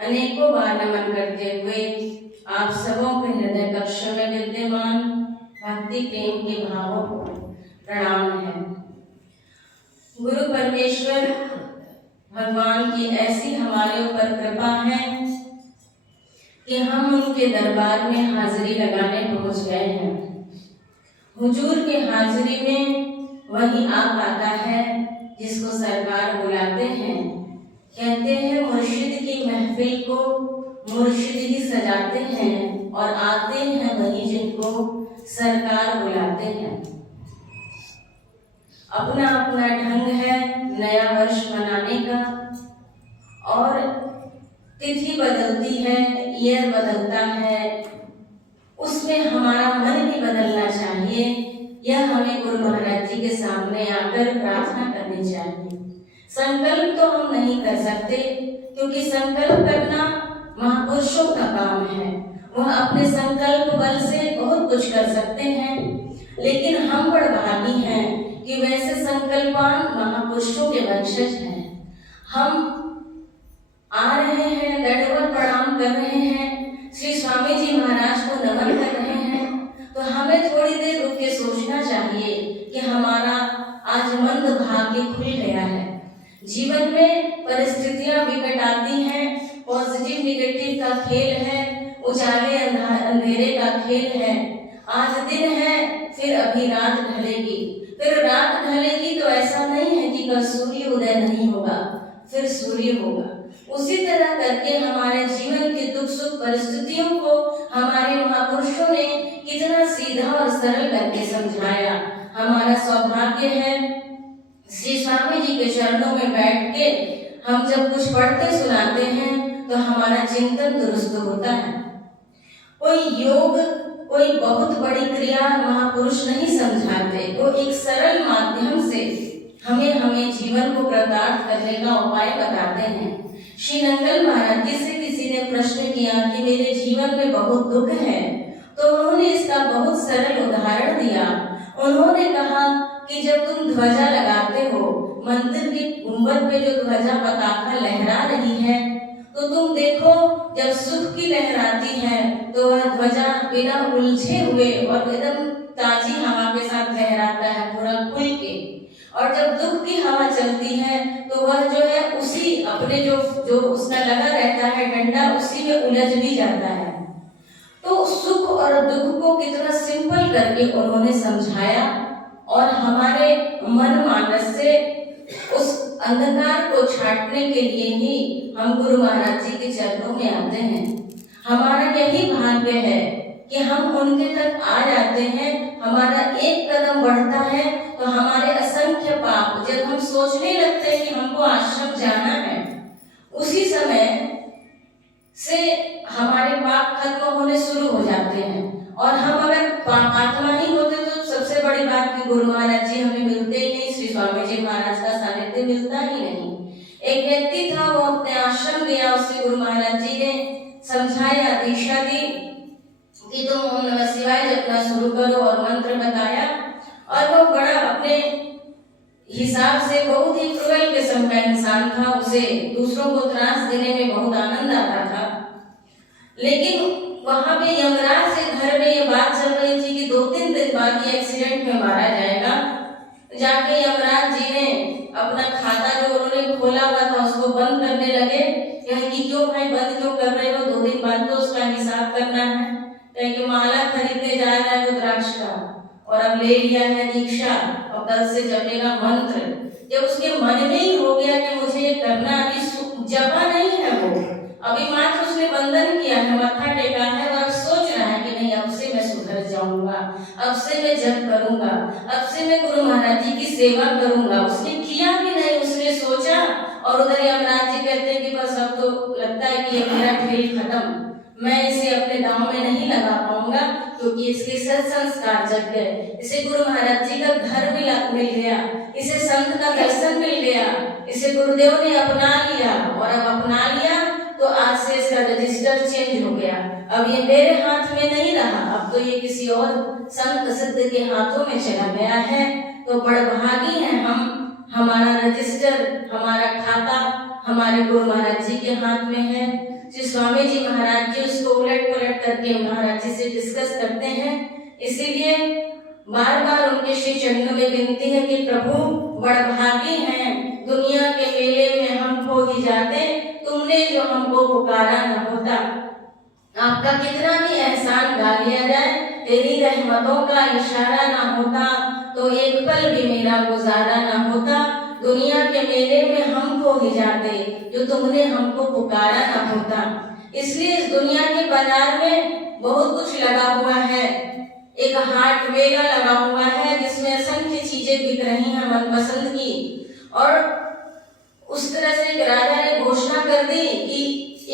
अनेकों बार नमन करते हुए आप सबों के हृदय कक्ष में विद्यमान भक्ति प्रेम के भावों को प्रणाम है। गुरु परमेश्वर भगवान की ऐसी हमारे ऊपर कृपा है कि हम उनके दरबार में हाजिरी लगाने पहुंच गए हैं। हुजूर के हाजिरी में वही आ पाता है जिसको सरकार बुलाते हैं। कहते हैं मुर्शिद की महफिल को मुर्शिद ही सजाते हैं और आते हैं वही जिनको सरकार बुलाते हैं। अपना अपना ढंग है नया वर्ष मनाने का और तिथि बदलती है, ईयर बदलता है, उसमें हमारा मन भी बदलना चाहिए। यह हमें गुरु महाराज जी के सामने आकर प्रार्थना करनी चाहिए। संकल्प तो हम नहीं कर सकते क्योंकि संकल्प करना महापुरुषों का काम है। वह अपने संकल्प बल से बहुत कुछ कर सकते हैं, लेकिन हम बड़भागी हैं कि वैसे संकल्पान महापुरुषों के वंशज हैं। हम आ रहे हैं, दंडवत प्रणाम कर रहे हैं, श्री स्वामी जी महाराज को नमन कर रहे हैं, तो हमें थोड़ी देर रुक के सोचना चाहिए कि हमारा आज मंद भाग्य खुल गया है। जीवन में परिस्थितियां विकट आती हैं, पॉजिटिव निगेटिव का खेल है, उजाले अंधेरे का खेल है। आज दिन है, फिर अभी रात ढलेगी, फिर रात ढलेगी तो ऐसा नहीं है कि कल सूर्य उदय नहीं होगा, फिर सूर्य होगा। उसी तरह करके हमारे जीवन के दुख सुख परिस्थितियों को हमारे महापुरुषों ने कितना सीधा और सरल करके समझाया। हमारा सौभाग्य है श्री स्वामी जी के चरणों में बैठ के हम जब कुछ पढ़ते सुनाते हैं तो हमारा चिंतन दुरुस्त होता है। कोई योग, कोई बहुत बड़ी क्रिया महापुरुष नहीं समझाते, वो एक सरल माध्यम से हमें जीवन को कृतार्थ करने का उपाय बताते हैं। श्री नंगल महाराज जी से किसी ने प्रश्न किया कि मेरे जीवन में बहुत दुख है, तो उन्होंने इसका बहुत सरल उदाहरण दिया। उन्होंने कहा कि जब तुम ध्वजा लगाते हो, मंदिर के गुंबद पे जो ध्वजा पताका लहरा रही है, तो तुम देखो जब सुख की लहराती है तो वह ध्वजा बिना उलझे हुए और एकदम ताजी हवा के साथ लहराता है पूरा खुल के, और जब दुख की हवा चलती है तो वह जो है उसी अपने जो उसका लगा रहता है डंडा, उसी में उलझ भी जाता है। तो सुख और दुख को कितना सिंपल करके उन्होंने समझाया और हमारे मन मानस से उस अंधकार को छाटने के लिए ही हम गुरु महाराज जी के चरणों में आते हैं। हमारा यही भाग्य है कि हम उनके तक आ जाते हैं। हमारा एक कदम बढ़ता है तो हमारे असंख्य पाप, जब हम सोचने लगते हैं कि हमको आश्रम जाना है, उसी समय से हमारे पाप खत्म होने शुरू हो जाते हैं। और हम अगर पापात्मा ही होते तो सबसे बड़ी बात कि गुरु महाराज जी हमें मिलते ही नहीं, श्री स्वामी जी महाराज का सानिध्य मिलता ही नहीं। एक व्यक्ति था, वो अपने आश्रम गया, उससे गुरु महाराज जी ने समझाया, दीक्षा दी कि तुम ओम नमः शिवाय जपना शुरू करो और मंत्र बताया। और वो बड़ा अपने हिसाब से बहुत ही क्रूर किस्म का इंसान था, उसे दूसरों को त्रास देने में बहुत आनंद आता था। लेकिन वहां पे यमराज से घर में ये बात चल रही थी कि 2-3 दिन बाद ये एक्सीडेंट में मारा जाएगा। जाके यमराज जी ने अपना खाता जो उन्होंने खोला हुआ था उसको बंद करने लगे। कि क्यों भाई बंद क्यों कर रहे हो, 2 दिन बाद तो उसका हिसाब करना है। कि माला खरीदने जा रहा है रुद्राक्ष का और अब ले लिया है दीक्षा और कल से जपेगा मंत्र। जब उसके मन में ही हो गया कि मुझे ये करना, अभी जपा नहीं है, वो अभी मात्र उसने बंधन किया है, मत्था टेका है और अब सोच रहा है कि नहीं अब से मैं सुधर जाऊंगा, अब से मैं जप करूंगा, अब से मैं गुरु महाराज जी की सेवा करूंगा। उसने किया भी नहीं, उसने सोचा और उधर यमराज जी कहते हैं कि बस अब तो लगता है कि ये मेरा खेल खत्म, मैं इसे अपने दांव में नहीं लगा पाऊंगा क्योंकि इसके सत संस्कार जग गए, इसे गुरु महाराज जी का घर मिल गया, इसे संत का दर्शन मिल गया, इसे गुरुदेव ने अपना लिया। और अब अपना लिया तो आज से इसका रजिस्टर चेंज हो गया। अब ये मेरे हाथ में नहीं रहा, अब तो ये किसी और संत सिद्ध के हाथों में चला गया है। तो बड़भागी हैं हम, हमारा रजिस्टर, हमारा खाता हमारे गुरु महाराज जी के हाथ में है। जो स्वामी जी महाराज जी उसको उलट पलट करके महाराज जी से डिस्कस करते हैं। इसीलिए बार बार उनके श्री चरणों में विनती है कि प्रभु बड़भागी हैं, दुनिया के मेले में हम खो ही जाते, तुमने जो हमको पुकारा न होता। आपका कितना भी एहसान गा लिया जाए, तेरी रहमतों का इशारा ना होता तो एक पल भी मेरा गुजारा ना होता। दुनिया के मेले में हम खो ही जाते, जो तुमने हमको पुकारा ना होता। इसलिए इस दुनिया के बाजार में बहुत कुछ लगा हुआ है, एक हाट मेला लगा हुआ है जिसमें असंख्य चीजें बिक रही हैं मनपसंद की। और उस तरह से एक राजा ने घोषणा कर दी कि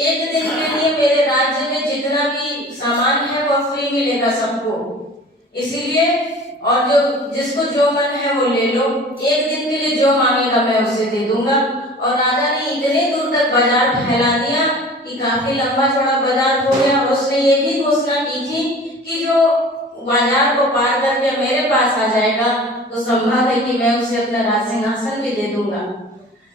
एक दिन के लिए मेरे राज्य में जितना भी सामान है वह फ्री मिलेगा सबको। इसीलिए और जो जिसको जो मन है वो ले लो, एक दिन के लिए जो मांगेगा मैं उसे दे दूंगा। और राजा ने इतने दूर तक बाजार फैला दिया कि काफी लंबा चौड़ा बाजार हो गया। और उसने ये भी घोषणा की थी कि जो बाजार को पार करके मेरे पास आ जाएगा तो संभव है कि मैं उसे अपना राज सिंहासन भी दे दूंगा।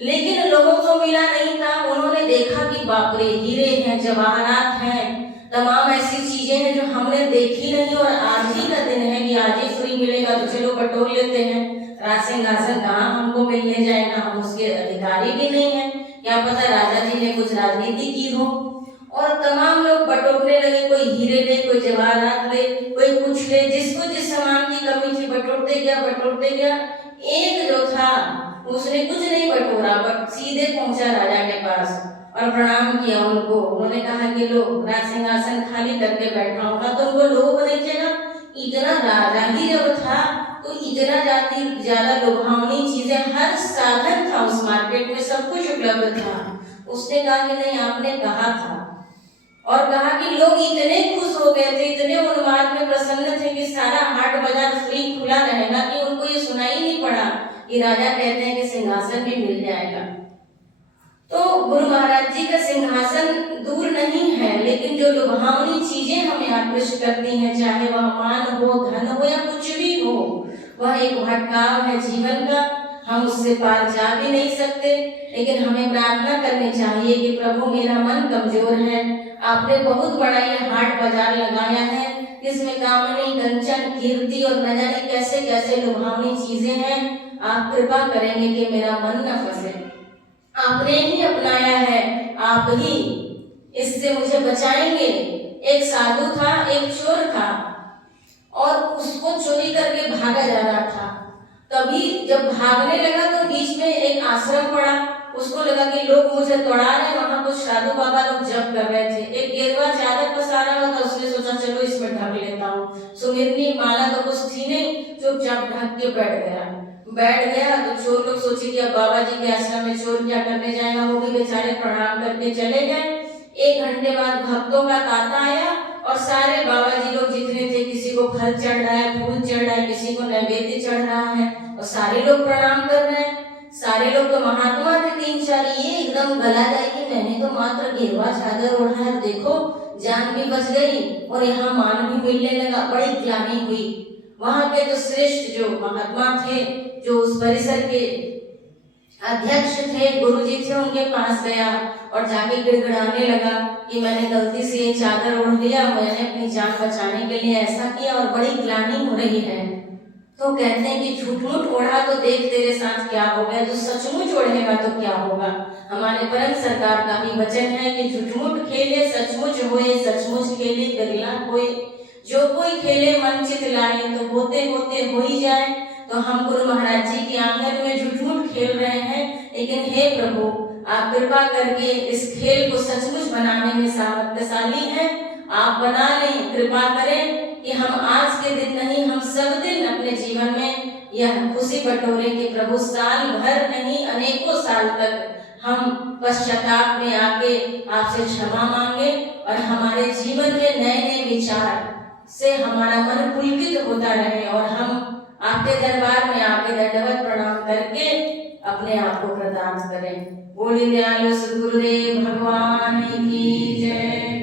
लेकिन लोगों को मिला नहीं था। उन्होंने देखा कि बाप रे, हीरे हैं, जवाहरात हैं, तमाम ऐसी चीजें हैं जो हमने देखी नहीं और आज ही का दिन है कि आज ही फ्री मिलेगा तो चलो बटोर लेते हैं। राज सिंहासन कहाँ हमको मिलने जाएगा, हम उसके अधिकारी भी नहीं है, क्या पता राजा जी ने कुछ राजनीति की हो। और तमाम लोग बटोरने लगे, कोई हीरे ले, कोई जवाहरात ले, कोई कुछ ले, जिसको जिस सामान की कमी थी बटोरते गया। एक जो था उसने कुछ नहीं बटोरा, बट सीधे पहुंचा राजा के पास और प्रणाम किया उनको। उन्होंने कहा कि लो, राज सिंहासन खाली करके बैठा होगा तो उनको लोभ नहीं चला। इतना राजा ही जब था तो इतना ज्यादा लुभावनी चीजें, हर साधन था उस मार्केट में, सब कुछ उपलब्ध था। उसने कहा कि नहीं, आपने कहा था। और कहा कि लोग इतने खुश हो गए थे, इतने उन्माद में प्रसन्न थे कि सारा हाट बाजार फ्री खुला रहेगा कि उनको ये सुनाई नहीं पड़ा कि राजा कहते हैं कि सिंहासन भी मिल जाएगा। तो गुरु महाराज जी का सिंहासन दूर नहीं है, लेकिन जो लुभावनी चीजें हमें आकृष्ट करती हैं, चाहे वह मान हो, धन हो या कुछ भी हो, वह एक भटकाव है जीवन का, हम उससे पार जा भी नहीं सकते। लेकिन हमें प्रार्थना करनी चाहिए कि प्रभु मेरा मन कमजोर है, आपने बहुत बड़ा ये हाट बाजार लगाया है, इसमें कामनी, कंचन, कीर्ति और न जाने कैसे कैसे लुभावनी चीजें हैं। आप कृपा करेंगे कि मेरा मन न फंसे। आपने ही अपनाया है, आप ही इससे मुझे बचाएंगे। एक साधु था, एक चोर था और उसको चोरी करके भागा जा रहा था। तभी जब भागने लगा तो बीच में एक आश्रम पड़ा। उसको लगा कि लोग मुझे तोड़ा रहे, वहां कुछ साधु बाबा लोग जप कर रहे थे। एक गेरुआ चादर पसारा हुआ था, उसने सोचा चलो इसमें ढक लेता हूँ। सुमिरनी माला तो कुछ थी नहीं, चुपचाप ढक के बैठ गया। तो चोर लोग सोचे कि अब बाबा जी के आश्रम में चोर क्या करने जाएगा, वो भी बेचारे प्रणाम करके चले गए। 1 घंटे बाद भक्तों का तांता आया और सारे बाबा जी लोग जितने थे, किसी को फल चढ़ रहा है, फूल चढ़ रहा है, किसी को नैवेद्य चढ़ रहा है और सारे लोग प्रणाम कर रहे हैं। सारे लोग तो महात्मा थे 3-4, ये एकदम गला गए कि मैंने तो मात्र गेरुआ चादर ओढ़ा है, देखो जान भी बच गई और यहाँ मान भी मिलने लगा। बड़ी ग्लानि हुई। वहां के जो श्रेष्ठ जो महात्मा थे, जो उस परिसर के अध्यक्ष थे, गुरुजी थे, उनके पास गया और जाके गिड़गिड़ाने लगा कि मैंने गलती से ये चादर ओढ़ लिया, मैंने अपनी जान बचाने के लिए ऐसा किया और बड़ी ग्लानि हो रही है। तो कहते हैं कि झूठ-मूठ ओढ़ा तो देख तेरे साथ क्या हो गया, जो सचमुच ओढ़ेगा तो क्या होगा। हमारे परम सरकार का ही वचन है कि झूठ-मूठ खेले सचमुच होए, सचमुच खेले गरिला होए। जो कोई खेले मन चित लाए, तो होते होते हो ही जाए। तो हम गुरु महाराज जी के आंगन में झूठ-मूठ खेल रहे हैं, लेकिन हे प्रभु आप कृपा करके इस खेल को सचमुच बनाने में सामर्थ्यशाली हैं। आप बना लें, कृपा करें कि हम आज के दिन नहीं, हम सब दिन अपने जीवन में यह खुशी बटोरे कि प्रभु साल भर नहीं, अनेकों साल तक हम पश्चाताप में आके आपसे क्षमा मांगे और हमारे जीवन में नए नए विचार से हमारा मन पुलकित होता रहे और हम आपके दरबार में आके दंडवत प्रणाम करके अपने आप को कृतार्थ करें। बोलिए दयालु सद्गुरुदेव भगवान की जय।